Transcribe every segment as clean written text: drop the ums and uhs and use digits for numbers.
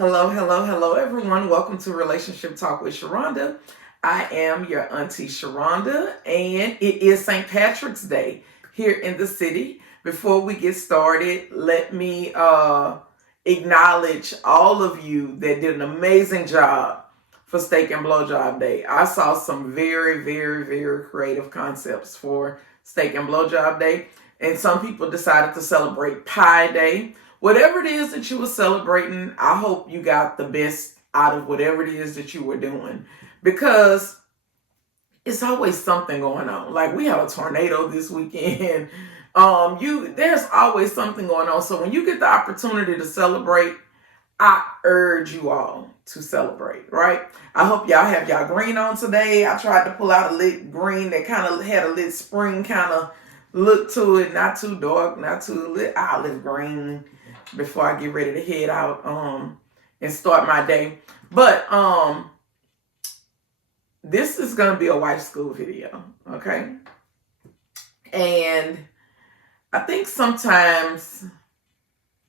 Hello, hello, hello, everyone. Welcome to Relationship Talk with Sharonda. I am your Auntie Sharonda, and it is St. Patrick's Day here in the city. Before we get started, let me acknowledge all of you that did an amazing job for Steak and Blowjob Day. I saw some very, very, very creative concepts for Steak and Blowjob Day, and some people decided to celebrate Pie Day. Whatever it is that you were celebrating, I hope you got the best out of whatever it is that you were doing, because it's always something going on. Like, we have a tornado this weekend. There's always something going on. So when you get the opportunity to celebrate, I urge you all to celebrate, right? I hope y'all have y'all green on today. I tried to pull out a lit green that kind of had a lit spring kind of look to it, not too dark, not too lit olive green, before I get ready to head out and start my day. But this is gonna be a wife school video, okay? And I think sometimes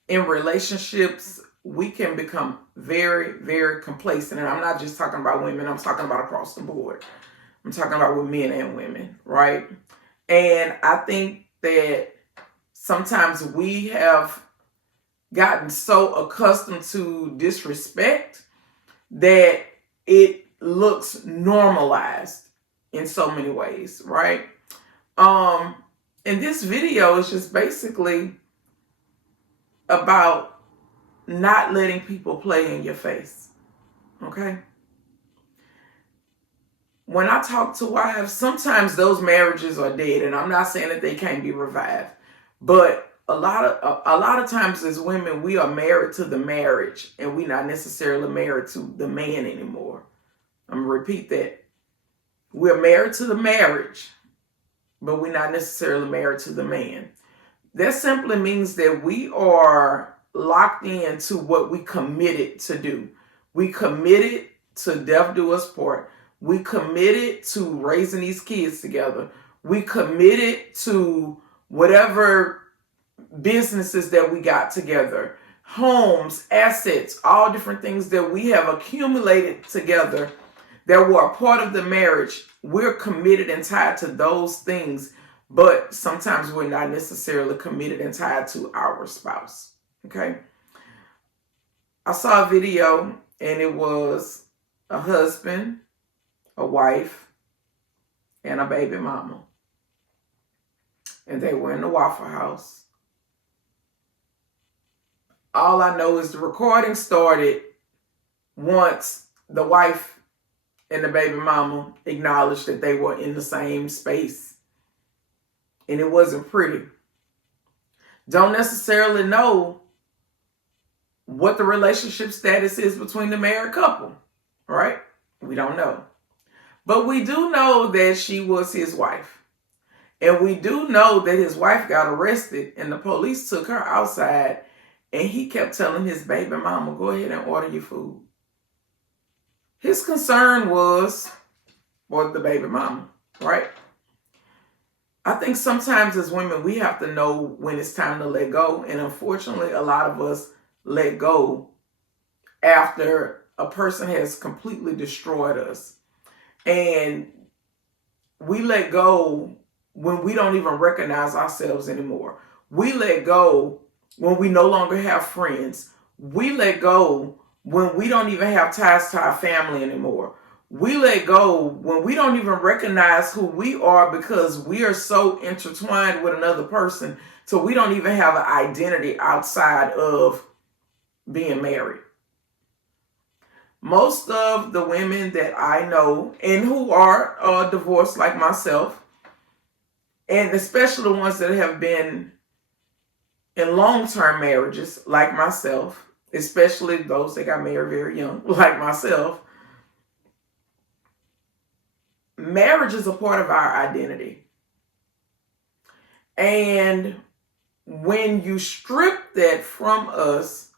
in relationships we can become very, very complacent. And I'm not just talking about women, I'm talking about across the board. I'm talking about with men and women, right? And I think that sometimes we have gotten so accustomed to disrespect that it looks normalized in so many ways, right? And this video is just basically about not letting people play in your face, okay? When I talk to wives, sometimes those marriages are dead, and I'm not saying that they can't be revived, but a lot of times as women, we are married to the marriage, and we're not necessarily married to the man anymore. I'm gonna repeat that. We're married to the marriage, but we're not necessarily married to the man. That simply means that we are locked into what we committed to do. We committed to death do us part. We committed to raising these kids together. We committed to whatever businesses that we got together, homes, assets, all different things that we have accumulated together that were a part of the marriage. We're committed and tied to those things, but sometimes we're not necessarily committed and tied to our spouse, okay? I saw a video, and it was a husband, a wife, and a baby mama. And they were in the Waffle House. All I know is the recording started once the wife and the baby mama acknowledged that they were in the same space. And it wasn't pretty. Don't necessarily know what the relationship status is between the married couple, right? We don't know. But we do know that she was his wife. And we do know that his wife got arrested, and the police took her outside, and he kept telling his baby mama, go ahead and order your food. His concern was for the baby mama, right? I think sometimes as women, we have to know when it's time to let go. And unfortunately, a lot of us let go after a person has completely destroyed us. And we let go when we don't even recognize ourselves anymore. We let go when we no longer have friends. We let go when we don't even have ties to our family anymore. We let go when we don't even recognize who we are, because we are so intertwined with another person, so we don't even have an identity outside of being married. Most of the women that I know and who are divorced like myself, and especially the ones that have been in long-term marriages like myself, especially those that got married very young like myself, marriage is a part of our identity. And when you strip that from us,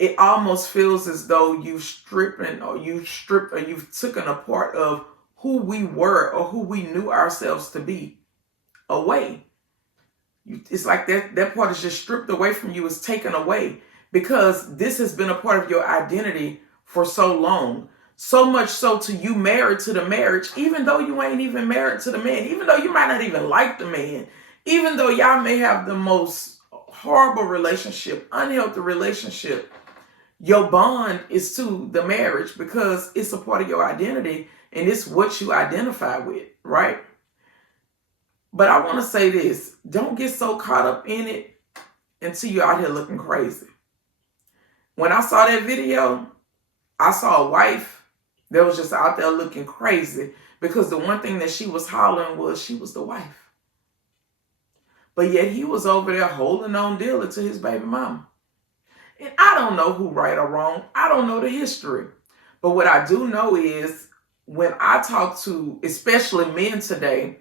it almost feels as though you've taken a part of who we were or who we knew ourselves to be away. It's like that part is just stripped away from you, is taken away. because this has been a part of your identity for so long. So much so to you married to the marriage, even though you ain't even married to the man, even though you might not even like the man, even though y'all may have the most horrible relationship, unhealthy relationship, your bond is to the marriage because it's a part of your identity and it's what you identify with, right? But I want to say this, don't get so caught up in it until you're out here looking crazy. When I saw that video, I saw a wife that was just out there looking crazy because the one thing that she was hollering was she was the wife. But yet he was over there holding on dearly to his baby mama. And I don't know who right or wrong. I don't know the history. But what I do know is when I talk to especially men today,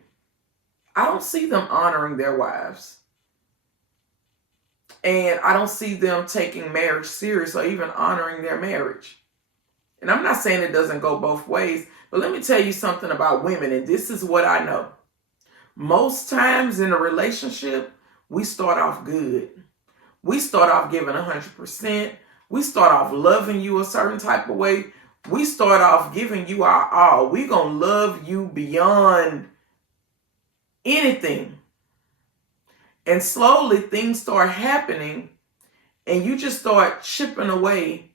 I don't see them honoring their wives. And I don't see them taking marriage serious or even honoring their marriage. And I'm not saying it doesn't go both ways, but let me tell you something about women, and this is what I know. Most times in a relationship, we start off good. We start off giving 100%. We start off loving you a certain type of way. We start off giving you our all. We're going to love you beyond anything. And slowly things start happening and you just start chipping away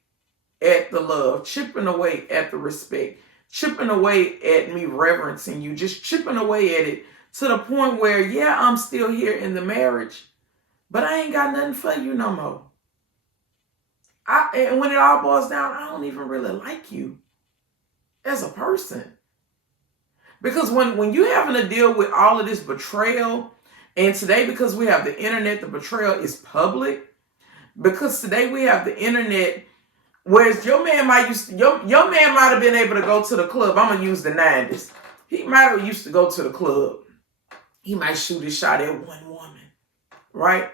at the love, chipping away at the respect, chipping away at me reverencing you, just chipping away at it to the point where, yeah, I'm still here in the marriage, but I ain't got nothing for you no more. And when it all boils down, I don't even really like you as a person. Because when you're having to deal with all of this betrayal, and today because we have the internet, the betrayal is public. Because today we have the internet, whereas your man might have been able to go to the club. I'm gonna use the 90s. He might have used to go to the club. He might shoot his shot at one woman, right?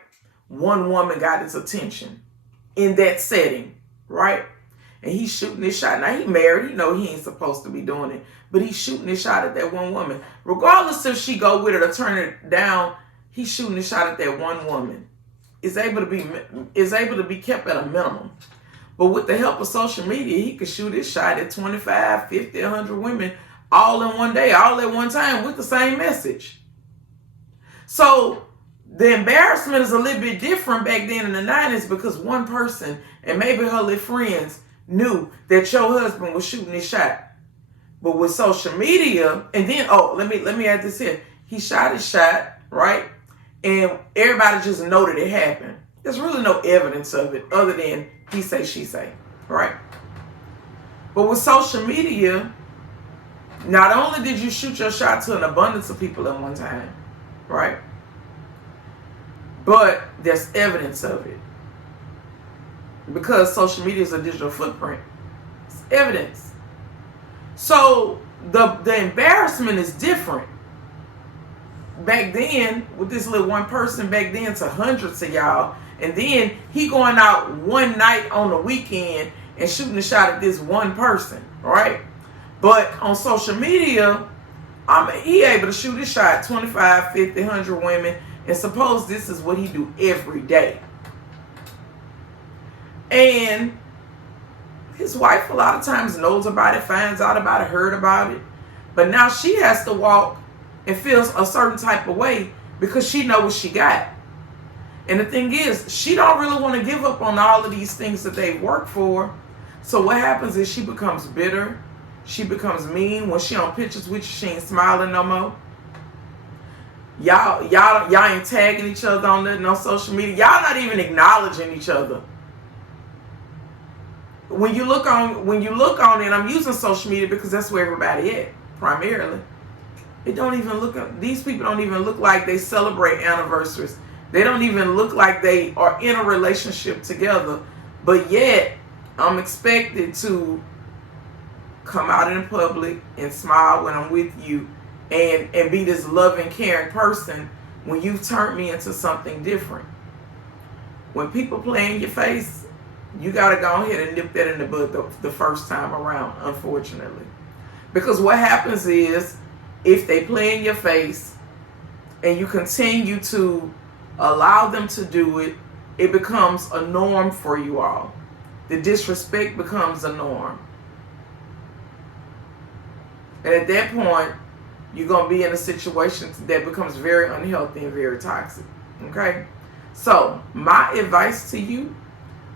One woman got his attention in that setting, right? And he's shooting his shot. Now he married, he ain't supposed to be doing it, but he's shooting his shot at that one woman. Regardless if she go with it or turn it down, he's shooting his shot at that one woman. Is able to be kept at a minimum. But with the help of social media, he could shoot his shot at 25, 50, 100 women all in one day, all at one time with the same message. So the embarrassment is a little bit different back then in the 90s because one person and maybe her little friends knew that your husband was shooting his shot. But with social media, and then, let me add this here. He shot his shot, right? And everybody just know that it happened. There's really no evidence of it other than he say, she say, right? But with social media, not only did you shoot your shot to an abundance of people at one time, right? But there's evidence of it. Because social media is a digital footprint. It's evidence. So the embarrassment is different. Back then, with this little one person, back then to hundreds of y'all, and then he going out one night on the weekend and shooting a shot at this one person, right? But on social media, he able to shoot his shot 25, 50, 100 women, and suppose this is what he do every day. And his wife a lot of times knows about it, finds out about it, heard about it, but now she has to walk and feels a certain type of way because she knows what she got. And the thing is, she don't really want to give up on all of these things that they work for. So what happens is she becomes bitter. She becomes mean. When she on pictures with you, she ain't smiling no more. Y'all ain't tagging each other on nothing on social media. Y'all not even acknowledging each other. When you look on it, I'm using social media because that's where everybody at, primarily. These people don't even look like they celebrate anniversaries. They don't even look like they are in a relationship together. But yet, I'm expected to come out in public and smile when I'm with you and be this loving, caring person when you've turned me into something different. When people play in your face, you got to go ahead and nip that in the bud the first time around, unfortunately. Because what happens is, if they play in your face and you continue to allow them to do it, it becomes a norm for you all. The disrespect becomes a norm. And at that point, you're going to be in a situation that becomes very unhealthy and very toxic. Okay? So, my advice to you,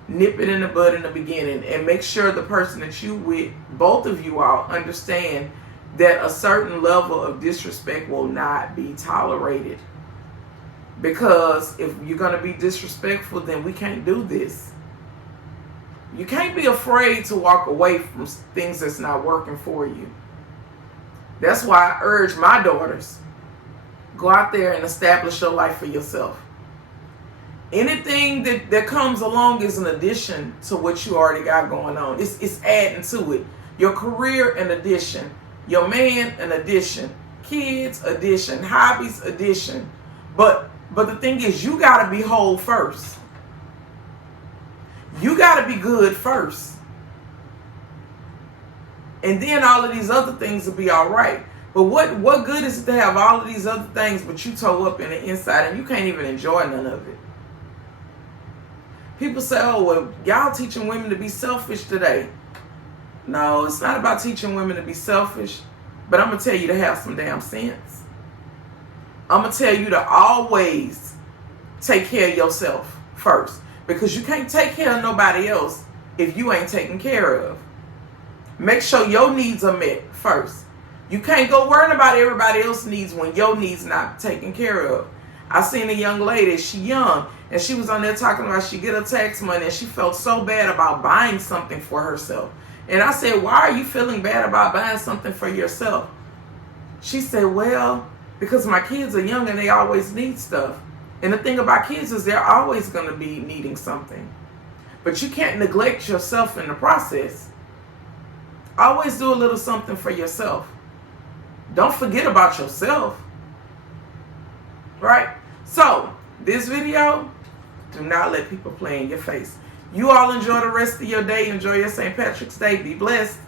nip it in the bud in the beginning and make sure the person that you with, both of you all, understand that a certain level of disrespect will not be tolerated. Because if you're going to be disrespectful, then we can't do this. You can't be afraid to walk away from things that's not working for you. That's why I urge my daughters, go out there and establish your life for yourself. Anything that comes along is an addition to what you already got going on. It's adding to it. Your career, an addition. Your man, an addition. Kids, addition. Hobbies, addition. But the thing is, you got to be whole first. You got to be good first. And then all of these other things will be all right. But what good is it to have all of these other things, but you toe up in the inside and you can't even enjoy none of it? People say, oh, well, y'all teaching women to be selfish today. No, it's not about teaching women to be selfish. But I'm going to tell you to have some damn sense. I'm going to tell you to always take care of yourself first. Because you can't take care of nobody else if you ain't taken care of. Make sure your needs are met first. You can't go worrying about everybody else's needs when your needs not taken care of. I seen a young lady, she young, and she was on there talking about she get her tax money and she felt so bad about buying something for herself. And I said, why are you feeling bad about buying something for yourself? She said, well, because my kids are young and they always need stuff. And the thing about kids is they're always going to be needing something. But you can't neglect yourself in the process. Always do a little something for yourself. Don't forget about yourself. Right? So, this video, do not let people play in your face. You all enjoy the rest of your day. Enjoy your St. Patrick's Day. Be blessed.